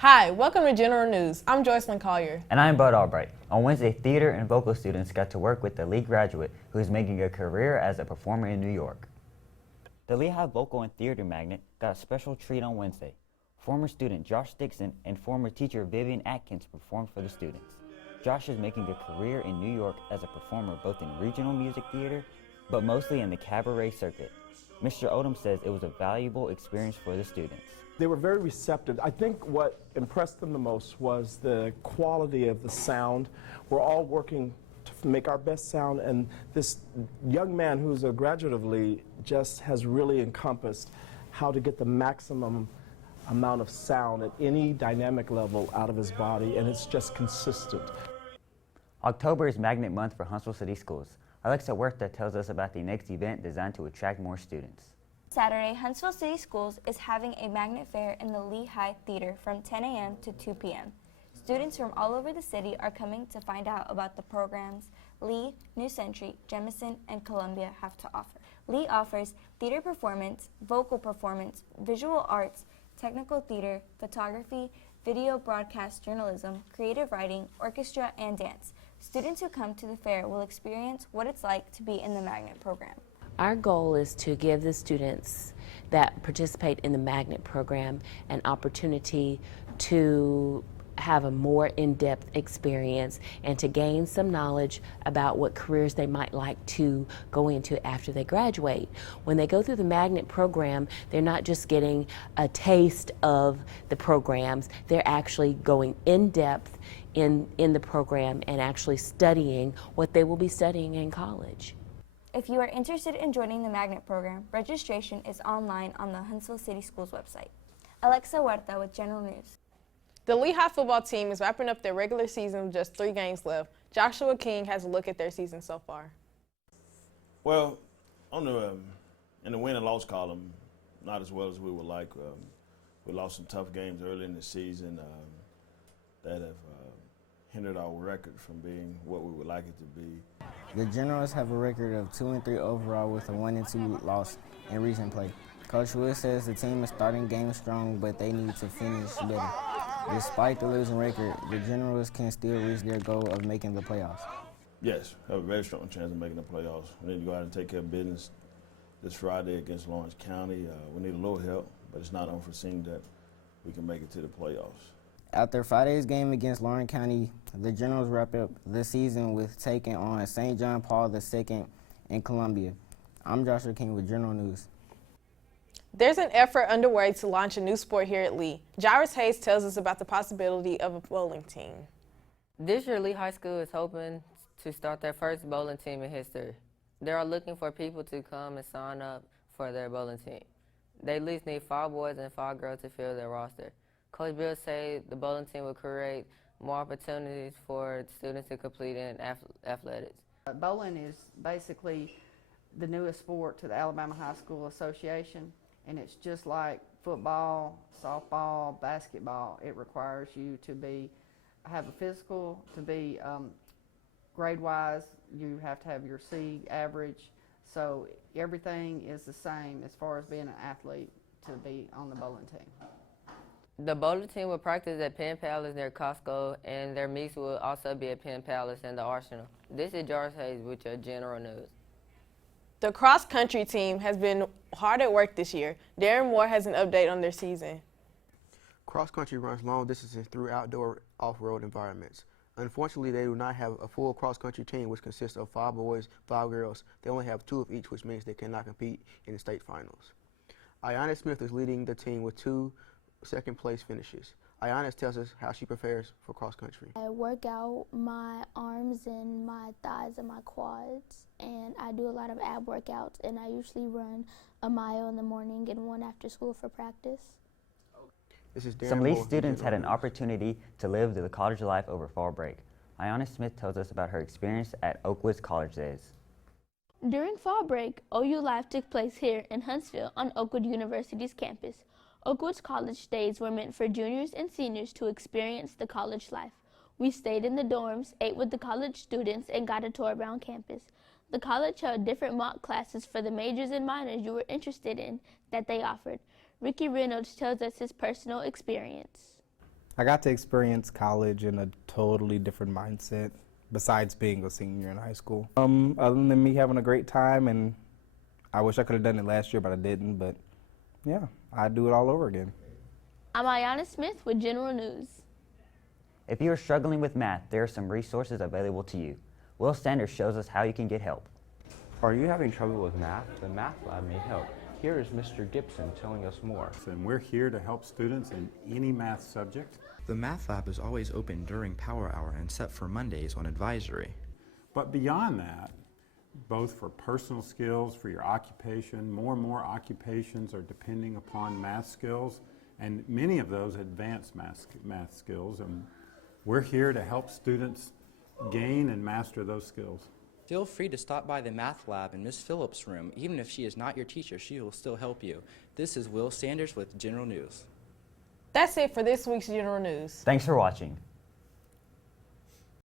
Hi, welcome to General News. I'm Joycelyn Collier. And I'm Bud Albright. On Wednesday, theater and vocal students got to work with the Lee graduate who is making a career as a performer in New York. The Lehigh Vocal and Theater Magnet got a special treat on Wednesday. Former student Josh Dixon and former teacher Vivian Atkins performed for the students. Josh is making a career in New York as a performer both in regional music theater, but mostly in the cabaret circuit. Mr. Odom says it was a valuable experience for the students. They were very receptive. I think what impressed them the most was the quality of the sound. We're all working to make our best sound, and this young man who's a graduate of Lee just has really encompassed how to get the maximum amount of sound at any dynamic level out of his body, and it's just consistent. October is Magnet Month for Huntsville City Schools. Alexa Huerta tells us about the next event designed to attract more students. Saturday, Huntsville City Schools is having a magnet fair in the Lehigh Theater from 10 a.m. to 2 p.m. Students from all over the city are coming to find out about the programs Lee, New Century, Jemison, and Columbia have to offer. Lee offers theater performance, vocal performance, visual arts, technical theater, photography, video broadcast journalism, creative writing, orchestra, and dance. Students who come to the fair will experience what it's like to be in the Magnet program. Our goal is to give the students that participate in the Magnet program an opportunity to have a more in-depth experience and to gain some knowledge about what careers they might like to go into after they graduate. When they go through the Magnet program, they're not just getting a taste of the programs, they're actually going in-depth in the program and actually studying what they will be studying in college. If you are interested in joining the Magnet program, registration is online on the Huntsville City Schools website. Alexa Huerta with General News. The Lehigh football team is wrapping up their regular season with just 3 games left. Joshua King has a look at their season so far. Well, on in the win and loss column, not as well as we would like. We lost some tough games early in the season that have hindered our record from being what we would like it to be. The Generals have a record of 2-3 overall with a 1-2 loss in recent play. Coach Wood says the team is starting games strong, but they need to finish better. Despite the losing record, the Generals can still reach their goal of making the playoffs. Yes, have a very strong chance of making the playoffs. We need to go out and take care of business this Friday against Lawrence County. We need a little help, but it's not unforeseen that we can make it to the playoffs. After Friday's game against Lawrence County, the Generals wrap up the season with taking on St. John Paul II in Columbia. I'm Joshua King with General News. There's an effort underway to launch a new sport here at Lee. Jairus Hayes tells us about the possibility of a bowling team. This year, Lee High School is hoping to start their first bowling team in history. They are looking for people to come and sign up for their bowling team. They at least need 5 boys and 5 girls to fill their roster. Coach Bill said the bowling team will create more opportunities for students to complete in athletics. Bowling is basically the newest sport to the Alabama High School Association, and it's just like football, softball, basketball. It requires you to have a physical, to be grade-wise. You have to have your C average, so everything is the same as far as being an athlete to be on the bowling team. The bowling team will practice at Penn Palace near Costco, and their meets will also be at Penn Palace and the Arsenal. This is Jairus Hayes with your General News. The cross-country team has been hard at work this year. Darren Moore has an update on their season. Cross-country runs long distances through outdoor off-road environments. Unfortunately, they do not have a full cross-country team, which consists of 5 boys, 5 girls. They only have 2 of each, which means they cannot compete in the state finals. Ayanna Smith is leading the team with 2 second-place finishes. Ayanna tells us how she prepares for cross-country. I work out my arms and my thighs and my quads, and I do a lot of ab workouts, and I usually run a mile in the morning and 1 after school for practice. Some Lee students had an opportunity to live the college life over fall break. Ayanna Smith tells us about her experience at Oakwood's college days. During fall break, OU Life took place here in Huntsville on Oakwood University's campus. Oakwood's college days were meant for juniors and seniors to experience the college life. We stayed in the dorms, ate with the college students, and got a tour around campus. The college held different mock classes for the majors and minors you were interested in that they offered. Ricky Reynolds tells us his personal experience. I got to experience college in a totally different mindset besides being a senior in high school. Other than me having a great time, and I wish I could have done it last year, but I didn't. But yeah, I'd do it all over again. I'm Ayana Smith with General News. If you are struggling with math, there are some resources available to you. Will Sanders shows us how you can get help. Are you having trouble with math? The Math Lab may help. Here is Mr. Gibson telling us more. And we're here to help students in any math subject. The Math Lab is always open during Power Hour and set for Mondays on advisory. But beyond that, both for personal skills, for your occupation, more and more occupations are depending upon math skills, and many of those advanced math skills. And we're here to help students gain and master those skills. Feel free to stop by the Math Lab in Miss Phillips' room. Even if she is not your teacher, she will still help you. This is Will Sanders with General News. That's it for this week's General News. Thanks for watching.